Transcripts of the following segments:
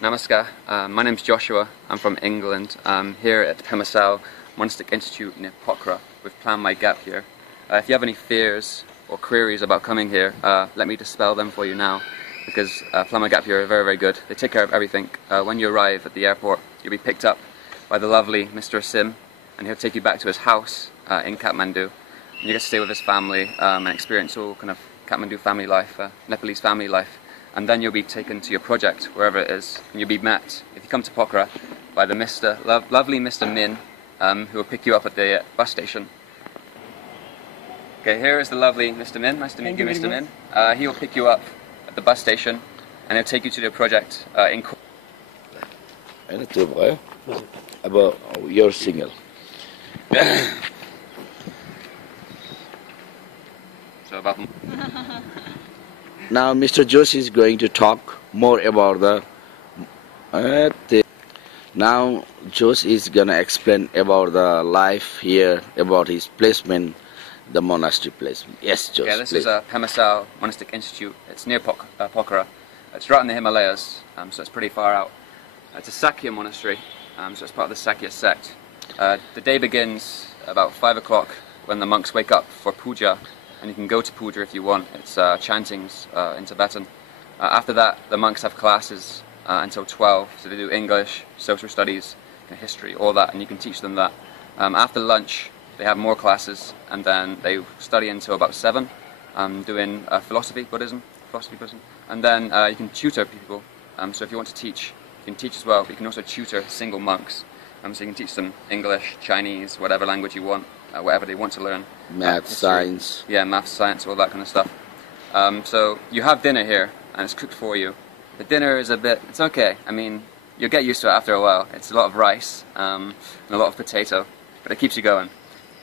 Namaskar, my name's Joshua. I'm from England. I'm here at Monastery Monastery Institute near Pokhara. We've planned my gap here. If you have any fears or queries about coming here, let me dispel them for you now, because Plan My Gap here are very, very good. They take care of everything. When you arrive at the airport, you'll be picked up by the lovely Mr. Sim, and he'll take you back to his house in Kathmandu. And you get to stay with his family and experience all kind of Kathmandu family life, Nepalese family life. And then you'll be taken to your project, wherever it is, and you'll be met, if you come to Pokhara, by the lovely Mr. Min, who will pick you up at the bus station. Okay, here is the lovely Mr. Min. Nice to meet you, Mr. Min. He will pick you up at the bus station, and he'll take you to the project in... About your single. So about... Now Mr. Joshi is going to talk more about the... Now Josh is gonna explain about the life here, about his placement, the monastery placement. Yes, Josh. Yeah, this is a Monastery Monastery Institute. It's near Pokhara. It's right in the Himalayas, so it's pretty far out. It's a Sakya monastery, so it's part of the Sakya sect. The day begins about 5 o'clock when the monks wake up for puja, and you can go to puja if you want. It's chantings in Tibetan. After that, the monks have classes until 12, so they do English, social studies, history, all that, and you can teach them that. After lunch, they have more classes, and then they study until about 7, doing Buddhism, and then you can tutor people. So if you want to teach, you can teach as well, but you can also tutor single monks. So you can teach them English, Chinese, whatever language you want, whatever they want to learn. Math, science. Yeah, math, science, all that kind of stuff. So you have dinner here, and it's cooked for you. The dinner is it's okay. I mean, you'll get used to it after a while. It's a lot of rice and a lot of potato, but it keeps you going.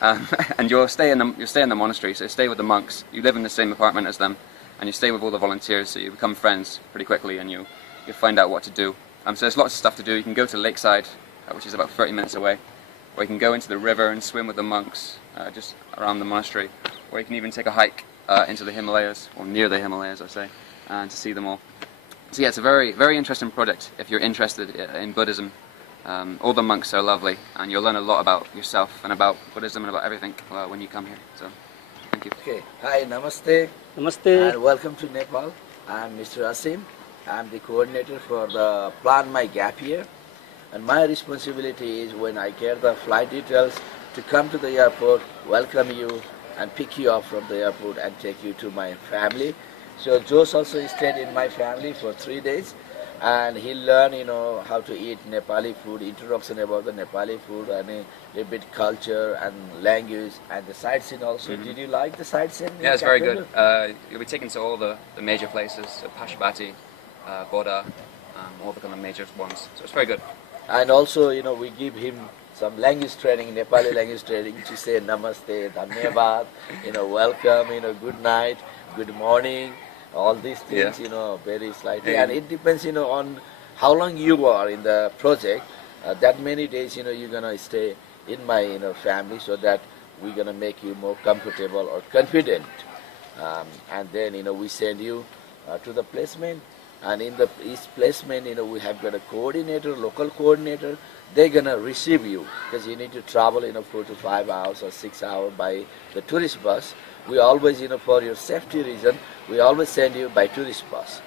And you'll stay in the monastery, so you stay with the monks. You live in the same apartment as them, and you stay with all the volunteers, so you become friends pretty quickly, and you find out what to do. So there's lots of stuff to do. You can go to Lakeside, which is about 30 minutes away, or you can go into the river and swim with the monks just around the monastery, or you can even take a hike into the Himalayas, or near the Himalayas, I say, and to see them all. So yeah, it's a very, very interesting project if you're interested in Buddhism. All the monks are lovely, and you'll learn a lot about yourself and about Buddhism and about everything when you come here. So, thank you. Okay. Hi, namaste. Namaste. And welcome to Nepal. I'm Mr. Asim. I'm the coordinator for the Plan My Gap here. And my responsibility is, when I get the flight details, to come to the airport, welcome you, and pick you up from the airport and take you to my family. So Josh also stayed in my family for 3 days, and he learned, how to eat Nepali food, introduction about the Nepali food, and a little bit culture and language, and the sightseeing also. Did you like the sightseeing? Yeah, it's very good. You'll be taken to all the major places, so Pashupati, Boda, all the kind of major ones. So it's very good. And also, we give him some language training, Nepali language training, to say namaste, dhanyavad, welcome, good night, good morning, all these things, very slightly. And it depends, on how long you are in the project. That many days, you're going to stay in my, family, so that we're going to make you more comfortable or confident. And then, we send you to the placement. And in each placement, we have got a coordinator, local coordinator. They're gonna receive you, because you need to travel, 4 to 5 hours or 6 hours by the tourist bus. We always, for your safety reason, we always send you by tourist bus.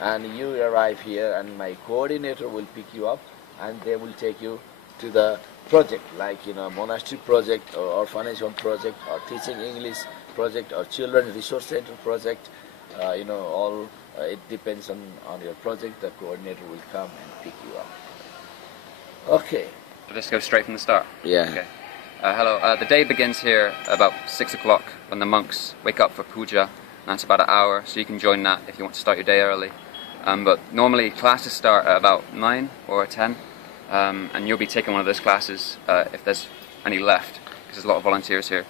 And you arrive here, and my coordinator will pick you up, and they will take you to the project, like monastery project, or orphanage home project, or teaching English project, or children resource center project. All. It depends on your project. The coordinator will come and pick you up. Okay. We'll just go straight from the start. Yeah. Okay. Hello. The day begins here about 6 o'clock when the monks wake up for puja, and that's about an hour, so you can join that if you want to start your day early. But normally classes start at about 9 or 10, and you'll be taking one of those classes if there's any left, because there's a lot of volunteers here.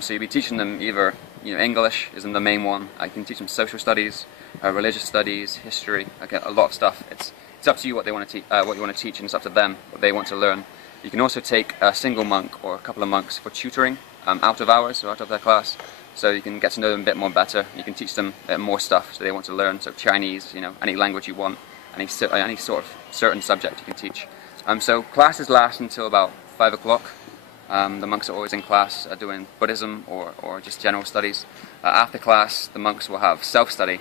So you'll be teaching them either, English is the main one. I can teach them social studies, religious studies, history, a lot of stuff. It's up to you what they want to teach, what you want to teach, and it's up to them what they want to learn. You can also take a single monk or a couple of monks for tutoring out of hours, so out of their class, so you can get to know them a bit more better. You can teach them more stuff so they want to learn, so Chinese, any language you want. any sort of certain subject you can teach. So classes last until about 5 o'clock. The monks are always in class doing Buddhism or just general studies. After class, the monks will have self-study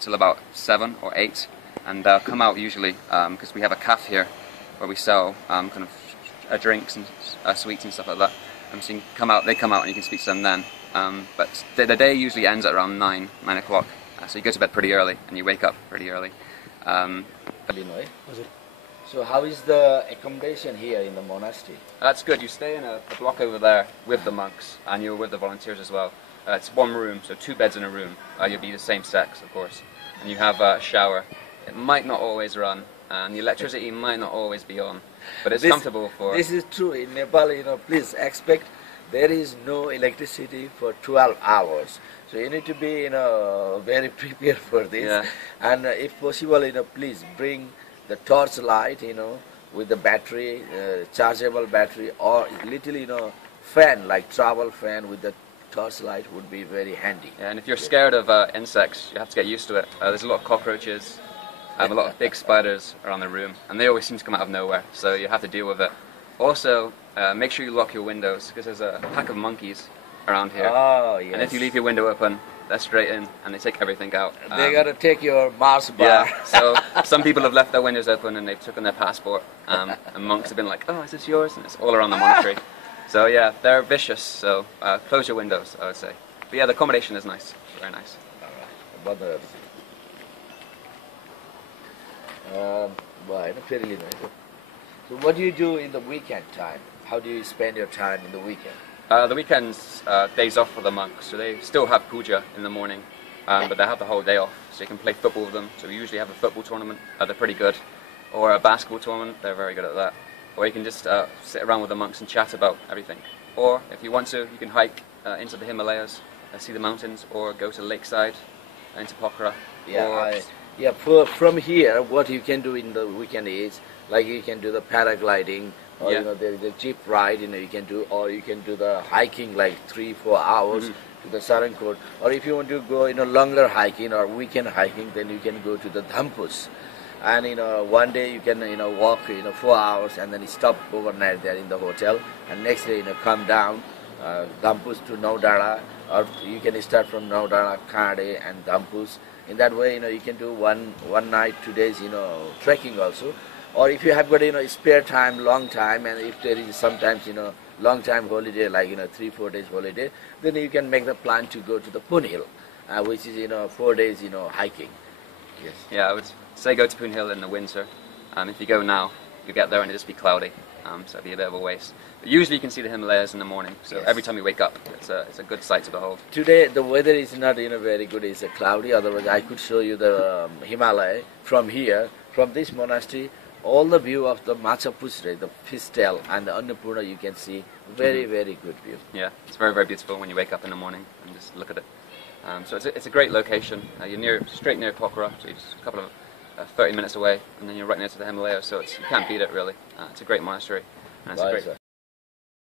till about 7 or 8, and they'll come out usually, because we have a cafe here where we sell kind of drinks and sweets and stuff like that. So you can they come out and you can speak to them then. But the day usually ends at around 9 o'clock. So you go to bed pretty early and you wake up pretty early. So how is the accommodation here in the monastery? That's good. You stay in a block over there with the monks, and you're with the volunteers as well. It's one room, so 2 beds in a room. You'll be the same sex, of course. And you have a shower. It might not always run, and the electricity might not always be on, but it's comfortable for... This is true. In Nepal, please expect there is no electricity for 12 hours. So you need to be, very prepared for this. Yeah. And if possible, please bring the torch light, with the battery, chargeable battery, or little, fan, like travel fan with the torch light would be very handy. Yeah, and if you're scared of insects, you have to get used to it. There's a lot of cockroaches, a lot of big spiders around the room, and they always seem to come out of nowhere, so you have to deal with it. Also, make sure you lock your windows, because there's a pack of monkeys around here. Oh, yes. And if you leave your window open, they're straight in, and they take everything out. They gotta take your Mars bar. Yeah, so some people have left their windows open and they've taken their passport, and monks have been like, oh, is this yours? And it's all around the monastery. So yeah, they're vicious, so close your windows, I would say. But yeah, the accommodation is nice, very nice. Fairly nice. So what do you do in the weekend time? How do you spend your time in the weekend? The weekends, days off for the monks, so they still have puja in the morning, but they have the whole day off, so you can play football with them. So we usually have a football tournament, they're pretty good, or a basketball tournament, they're very good at that. Or you can just sit around with the monks and chat about everything. Or if you want to, you can hike into the Himalayas, see the mountains, or go to lakeside, into Pokhara. From here, what you can do in the weekend is, like you can do the paragliding, or there is a jeep ride, you can do, or you can do the hiking like 3-4 hours to the Sarankot. Or if you want to go longer hiking or weekend hiking, then you can go to the Dhampus. And one day you can walk 4 hours and then stop overnight there in the hotel, and next day come down Dhampus to Naudara, or you can start from Naudara, Khade and Dhampus. In that way you can do one night, 2 days trekking also. Or if you have got spare time, long time, and if there is sometimes long time holiday like 3-4 days holiday, then you can make the plan to go to the Poon Hill, which is 4 days hiking. Yes. Yeah, I would say go to Poon Hill in the winter. If you go now, you get there and it'll just be cloudy, so it'll be a bit of a waste. But usually you can see the Himalayas in the morning, so every time you wake up, it's a good sight to behold. Today the weather is not very good, it's cloudy, otherwise I could show you the Himalaya from here, from this monastery. All the view of the Machapusre, the Fistel and the Annapurna you can see, very good view. Yeah, it's very beautiful when you wake up in the morning and just look at it. So it's a great location. You're straight near Pokhara, so you're just a couple of 30 minutes away, and then you're right near to the Himalayas, so you can't beat it really. It's a great monastery, and it's a great